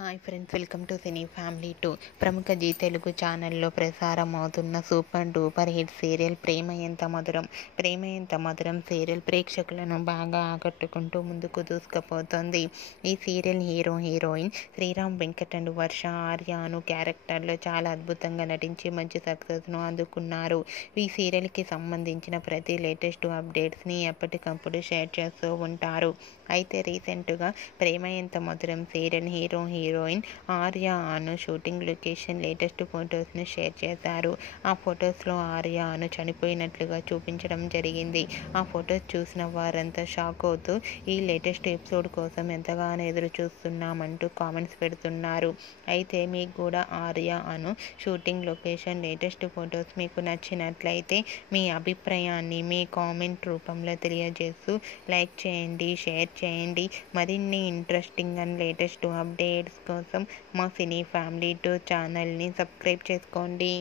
Hi friends, welcome to cine family 2. ప్రముఖ G Telugu ఛానల్లో ప్రసారం అవుతున్న సూపర్ డూపర్ హిట్ సీరియల్ ప్రేమ ఎంత మధురం. ప్రేమ ఎంత మధురం సీరియల్ ప్రేక్షకులను బాగా ఆకట్టుకుంటూ ముందుకు దూసుకుపోతోంది. ఈ serial heroine Sriram Venkat and Varsha ఆర్యను క్యారెక్టర్లో చాలా అద్భుతంగా నటించి మంచి సక్సెస్ను అందుకున్నారు. ఈ సీరియల్కి సంబంధించిన ప్రతి లేటెస్ట్ అప్డేట్స్ని ఎప్పటికప్పుడు షేర్ చేస్తూ ఉంటారు. అయితే రీసెంట్గా ప్రేమ ఎంత మధురం సీరియల్ హీరోయిన్ ఆర్య అను షూటింగ్ లొకేషన్ లేటెస్ట్ ఫొటోస్ను షేర్ చేశారు. ఆ ఫొటోస్లో ఆర్య అను చనిపోయినట్లుగా చూపించడం జరిగింది. ఆ ఫొటోస్ చూసిన వారంతా షాక్ అవుతూ ఈ లేటెస్ట్ ఎపిసోడ్ కోసం ఎంతగానో ఎదురు చూస్తున్నామంటూ కామెంట్స్ పెడుతున్నారు. అయితే మీకు కూడా ఆర్య అను షూటింగ్ లొకేషన్ లేటెస్ట్ ఫొటోస్ మీకు నచ్చినట్లయితే మీ అభిప్రాయాన్ని మీ కామెంట్ రూపంలో తెలియజేస్తూ లైక్ చేయండి, షేర్ చేయండి. మరిన్ని ఇంట్రెస్టింగ్ అండ్ లేటెస్ట్ అప్డేట్స్ కోసం మా సినీ ఫ్యామిలీ 2 ఛానల్ని సబ్స్క్రైబ్ చేసుకోండి.